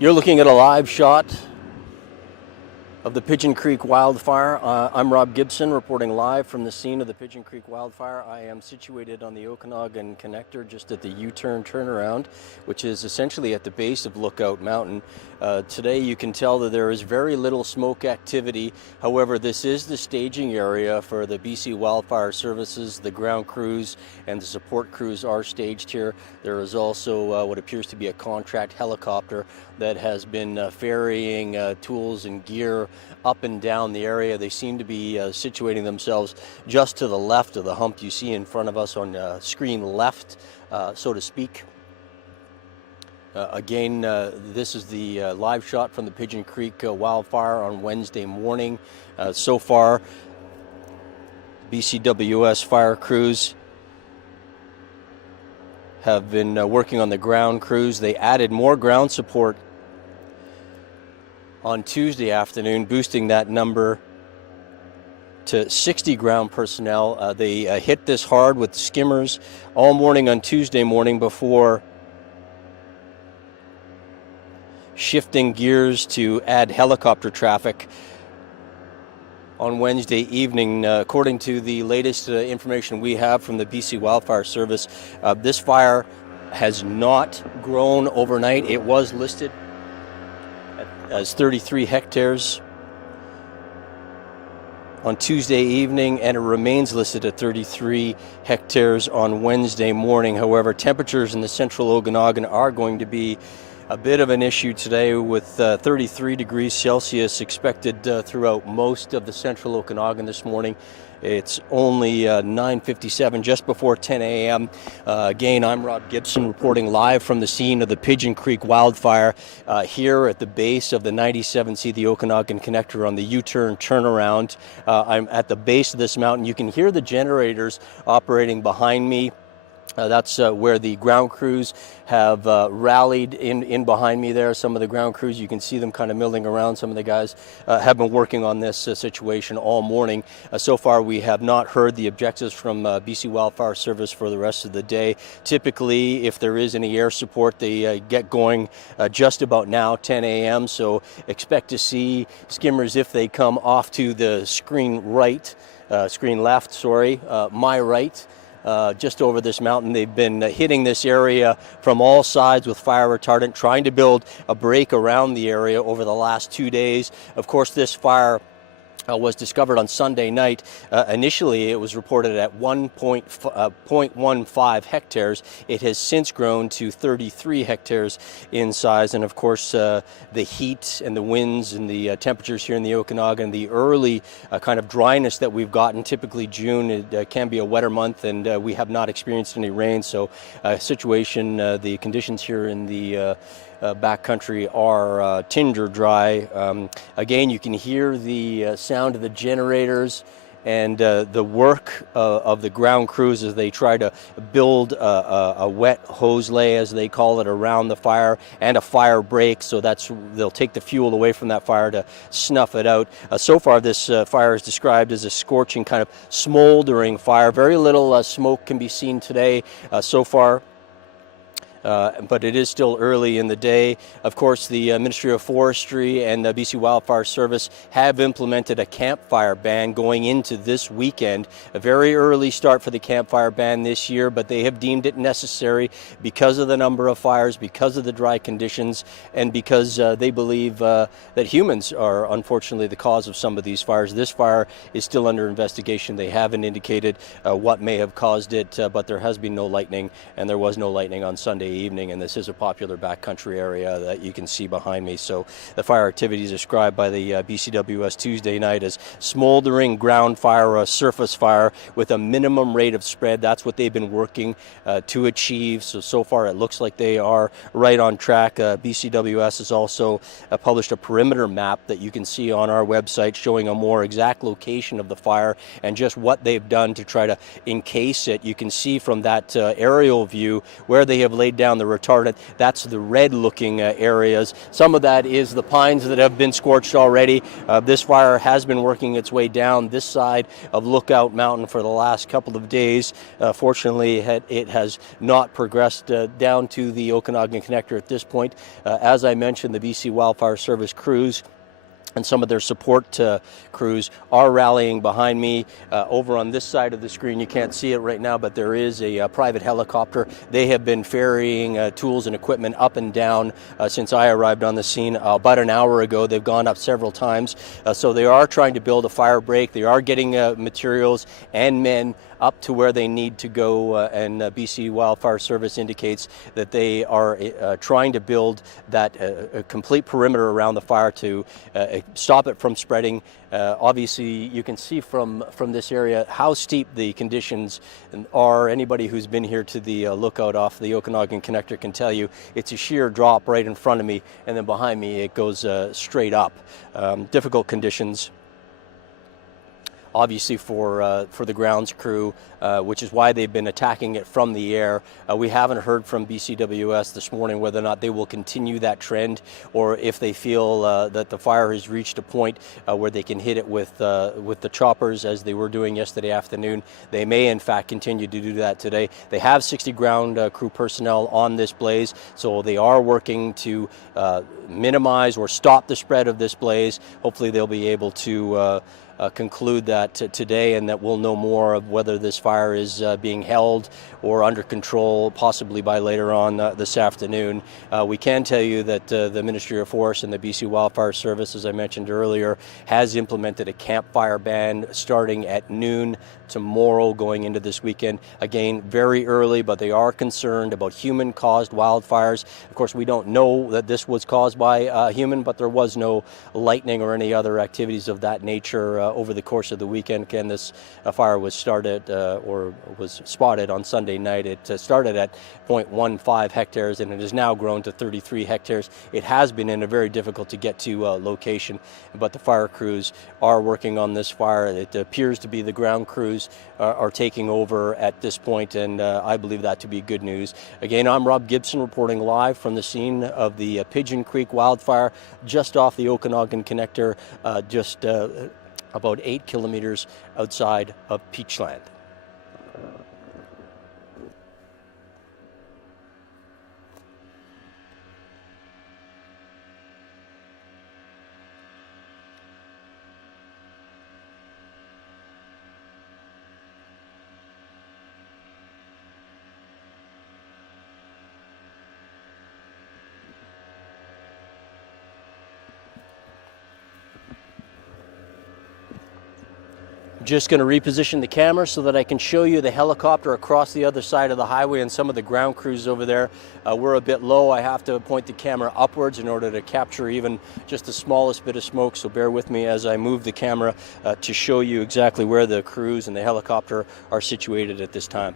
You're looking at a live shot of the Pigeon Creek wildfire. I'm Rob Gibson reporting live from the scene of the Pigeon Creek wildfire. I am situated on the Okanagan Connector just at the U-turn turnaround, which is essentially at the base of Lookout Mountain. Today you can tell that there is very little smoke activity. However, this is the staging area for the BC Wildfire Services. The ground crews and the support crews are staged here. There is also what appears to be a contract helicopter that has been ferrying tools and gear up and down the area. They seem to be situating themselves just to the left of the hump you see in front of us on screen left, so to speak. Again, this is the live shot from the Pigeon Creek wildfire on Wednesday morning. So far, BCWS fire crews have been working on the ground crews. They added more ground support on Tuesday afternoon, boosting that number to 60 ground personnel. They hit this hard with skimmers all morning on Tuesday morning before shifting gears to add helicopter traffic on Wednesday evening. According to the latest information we have from the BC Wildfire Service, this fire has not grown overnight. It was listed as 33 hectares on Tuesday evening, and it remains listed at 33 hectares on Wednesday morning. However, temperatures in the central Okanagan are going to be a bit of an issue today, with 33 degrees Celsius expected throughout most of the central Okanagan this morning. It's only 9:57, just before 10 a.m. Again, I'm Rob Gibson reporting live from the scene of the Pigeon Creek wildfire here at the base of the 97C, the Okanagan Connector, on the U-turn turnaround. I'm at the base of this mountain. You can hear the generators operating behind me. That's where the ground crews have rallied in behind me there. Some of the ground crews, you can see them kind of milling around. Some of the guys have been working on this situation all morning. So far, we have not heard the objectives from BC Wildfire Service for the rest of the day. Typically, if there is any air support, they get going just about now, 10 a.m. So expect to see skimmers if they come off to the screen left, my right. Just over this mountain. They've been hitting this area from all sides with fire retardant, trying to build a break around the area over the last 2 days. Of course, this fire was discovered on Sunday night. Initially, it was reported at 1.15 hectares. It has since grown to 33 hectares in size. And of course, the heat and the winds and the temperatures here in the Okanagan, the early kind of dryness that we've gotten. Typically June, it can be a wetter month, and we have not experienced any rain. So the conditions here in the backcountry are tinder dry. Again, you can hear the sound of the generators and the work of the ground crews as they try to build a wet hose lay, as they call it, around the fire, and a fire break. So they'll take the fuel away from that fire to snuff it out. So far, this fire is described as a scorching, kind of smoldering fire. Very little smoke can be seen today so far. But it is still early in the day. Of course, the Ministry of Forestry and the BC Wildfire Service have implemented a campfire ban going into this weekend. A very early start for the campfire ban this year, but they have deemed it necessary because of the number of fires, because of the dry conditions, and because they believe that humans are unfortunately the cause of some of these fires. This fire is still under investigation. They haven't indicated what may have caused it, but there has been no lightning, and there was no lightning on Sunday evening, and this is a popular backcountry area that you can see behind me. So the fire activity is described by the BCWS Tuesday night as smoldering ground fire, a surface fire with a minimum rate of spread. That's what they've been working to achieve. So far it looks like they are right on track. BCWS has also published a perimeter map that you can see on our website, showing a more exact location of the fire and just what they've done to try to encase it. You can see from that aerial view where they have laid down down the retardant. That's the red-looking areas. Some of that is the pines that have been scorched already. This fire has been working its way down this side of Lookout Mountain for the last couple of days. Fortunately, it has not progressed down to the Okanagan Connector at this point. As I mentioned, the BC Wildfire Service crews and some of their support crews are rallying behind me. Over on this side of the screen, you can't see it right now, but there is a private helicopter. They have been ferrying tools and equipment up and down since I arrived on the scene about an hour ago. They've gone up several times. So they are trying to build a fire break. They are getting materials and men up to where they need to go, and BC Wildfire Service indicates that they are trying to build that complete perimeter around the fire to stop it from spreading. Obviously, you can see from this area how steep the conditions are. Anybody who's been here to the lookout off the Okanagan Connector can tell you it's a sheer drop right in front of me, and then behind me it goes straight up. Difficult conditions, obviously, for the grounds crew, which is why they've been attacking it from the air. We haven't heard from BCWS this morning whether or not they will continue that trend, or if they feel that the fire has reached a point where they can hit it with the choppers as they were doing yesterday afternoon. They may in fact continue to do that today. They have 60 ground crew personnel on this blaze, so they are working to minimize or stop the spread of this blaze. Hopefully they'll be able to conclude that today, and that we'll know more of whether this fire is being held or under control, possibly by later on this afternoon. We can tell you that the Ministry of Forest and the BC Wildfire Service, as I mentioned earlier, has implemented a campfire ban starting at noon tomorrow going into this weekend. Again, very early, but they are concerned about human-caused wildfires. Of course, we don't know that this was caused by a human, but there was no lightning or any other activities of that nature over the course of the weekend. Again, this fire was started or was spotted on Sunday night. It started at 0.15 hectares and it has now grown to 33 hectares. It has been in a very difficult to get to location, but the fire crews are working on this fire. It appears to be the ground crews are taking over at this point, and I believe that to be good news. Again, I'm Rob Gibson reporting live from the scene of the Pigeon Creek wildfire just off the Okanagan Connector, just about 8 kilometers outside of Peachland. Just going to reposition the camera so that I can show you the helicopter across the other side of the highway and some of the ground crews over there. We're a bit low. I have to point the camera upwards in order to capture even just the smallest bit of smoke, so bear with me as I move the camera to show you exactly where the crews and the helicopter are situated at this time.